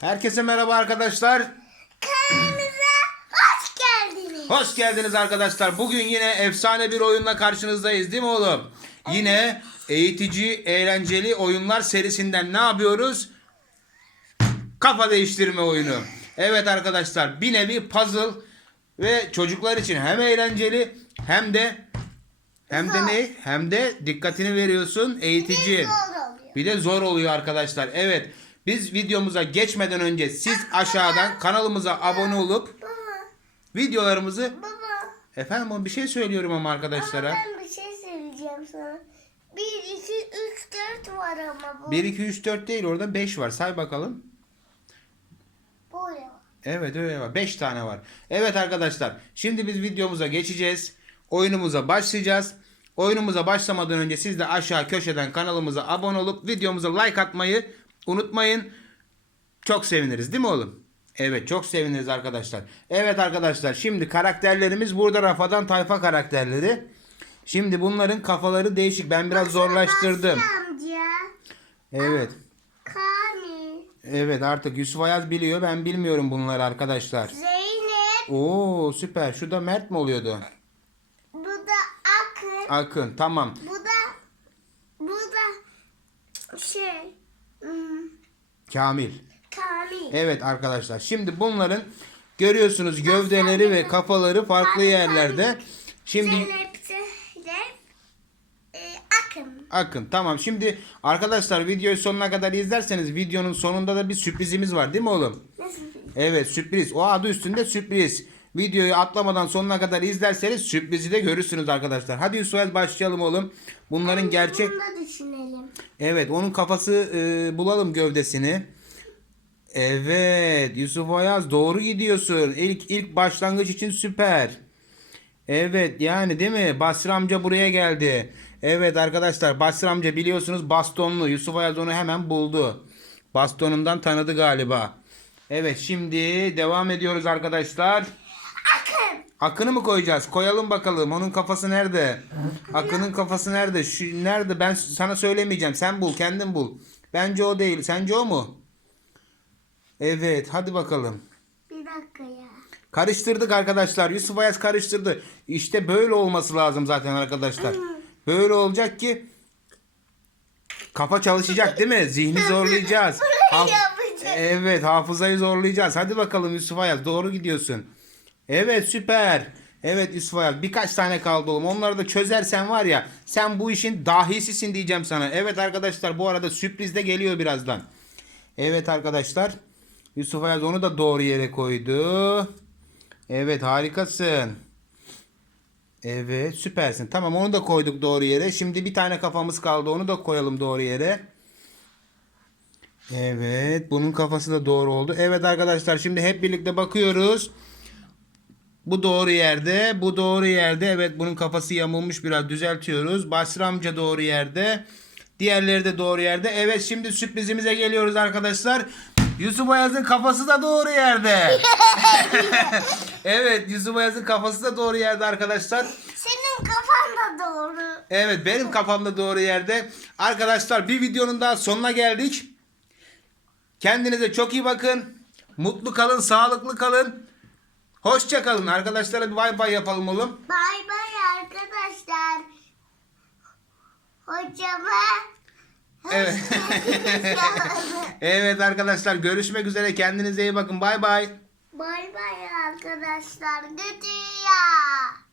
Herkese merhaba arkadaşlar. Kanalımıza hoş geldiniz. Hoş geldiniz arkadaşlar. Bugün yine efsane bir oyunla karşınızdayız değil mi oğlum? Yine eğitici, eğlenceli oyunlar serisinden ne yapıyoruz? Kafa değiştirme oyunu. Evet arkadaşlar bir nevi puzzle ve çocuklar için hem eğlenceli hem de hem de ne? Hem de dikkatini veriyorsun eğitici. Zor oluyor. Bir de zor oluyor arkadaşlar. Evet. Biz videomuza geçmeden önce siz aşağıdan kanalımıza abone olup videolarımızı baba. efendim bir şey söylüyorum ama Ama arkadaşlara. ben bir şey söyleyeceğim sana. 1, 2, 3, 4 var ama bu. 1 2 3 4 değil orada 5 var. Say bakalım. Böyle var. Evet öyle var. 5 tane var. Evet arkadaşlar. Şimdi biz videomuza geçeceğiz. Oyunumuza başlayacağız. Oyunumuza başlamadan önce siz de aşağı köşeden kanalımıza abone olup videomuza like atmayı unutmayın. Çok seviniriz değil mi oğlum? Evet çok seviniriz arkadaşlar. Evet arkadaşlar şimdi karakterlerimiz burada Rafadan Tayfa karakterleri. Şimdi bunların kafaları değişik. Ben biraz zorlaştırdım. Evet. Kamil. Evet artık Yusuf Ayaz biliyor. Ben bilmiyorum bunları arkadaşlar. Zeynep. Oo süper. Şu da Mert mi oluyordu? Bu da Akın. Akın tamam. Bu da bu da şey Kamil. Kamil. Evet arkadaşlar. Şimdi bunların görüyorsunuz gövdeleri ve kafaları farklı yerlerde. Şimdi e, Akın. Akın tamam. Şimdi arkadaşlar videoyu sonuna kadar izlerseniz videonun sonunda da bir sürprizimiz var değil mi oğlum? Evet sürpriz. O adı üstünde sürpriz. Videoyu atlamadan sonuna kadar izlerseniz sürprizi de görürsünüz arkadaşlar. Hadi Yusuf başlayalım oğlum. Bunların gerçek Bunu da düşünelim. Evet onun kafası e, bulalım gövdesini. Evet Yusuf Ayaz doğru gidiyorsun. İlk ilk başlangıç için süper. Evet yani değil mi? Basri amca buraya geldi. Evet arkadaşlar Basri amca biliyorsunuz bastonlu. Yusuf Ayaz onu hemen buldu. Bastonundan tanıdı galiba. Evet şimdi devam ediyoruz arkadaşlar. Akın. Akını mı koyacağız? Koyalım bakalım. Onun kafası nerede? Akının kafası nerede? Şu nerede? Ben sana söylemeyeceğim. Sen bul, kendin bul. Bence o değil. Sence o mu? Evet, hadi bakalım. Bir dakika ya. Karıştırdık arkadaşlar. Yusuf Ayaz karıştırdı. İşte böyle olması lazım zaten arkadaşlar. Böyle olacak ki kafa çalışacak değil mi? Zihni zorlayacağız. Haf-. Evet hafızayı zorlayacağız. Hadi bakalım Yusuf Ayaz doğru gidiyorsun. Evet süper. Evet Ayaz birkaç tane kaldı oğlum. Onları da çözersen var ya sen bu işin dahisisin diyeceğim sana. Evet arkadaşlar bu arada sürpriz de geliyor birazdan. Evet arkadaşlar. Yusuf Ayaz onu da doğru yere koydu. Evet harikasın. Evet süpersin. Tamam onu da koyduk doğru yere. Şimdi bir tane kafamız kaldı. Onu da koyalım doğru yere. Evet bunun kafası da doğru oldu. Evet arkadaşlar şimdi hep birlikte bakıyoruz. Bu doğru yerde. Bu doğru yerde. Evet bunun kafası yamulmuş biraz düzeltiyoruz. Basri amca doğru yerde. Diğerleri de doğru yerde. Evet şimdi sürprizimize geliyoruz arkadaşlar. Yusuf Ayaz'ın kafası da doğru yerde. evet Yusuf Ayaz'ın kafası da doğru yerde arkadaşlar. Senin kafan da doğru. Evet benim kafamda doğru yerde. Arkadaşlar bir videonun daha sonuna geldik. Kendinize çok iyi bakın. Mutlu kalın, sağlıklı kalın. Hoşça kalın. Arkadaşlara bir bay bay yapalım oğlum. Bay bay arkadaşlar. Hocama Evet. evet arkadaşlar görüşmek üzere. Kendinize iyi bakın. Bay bay. Bay bay arkadaşlar. Gidiyor.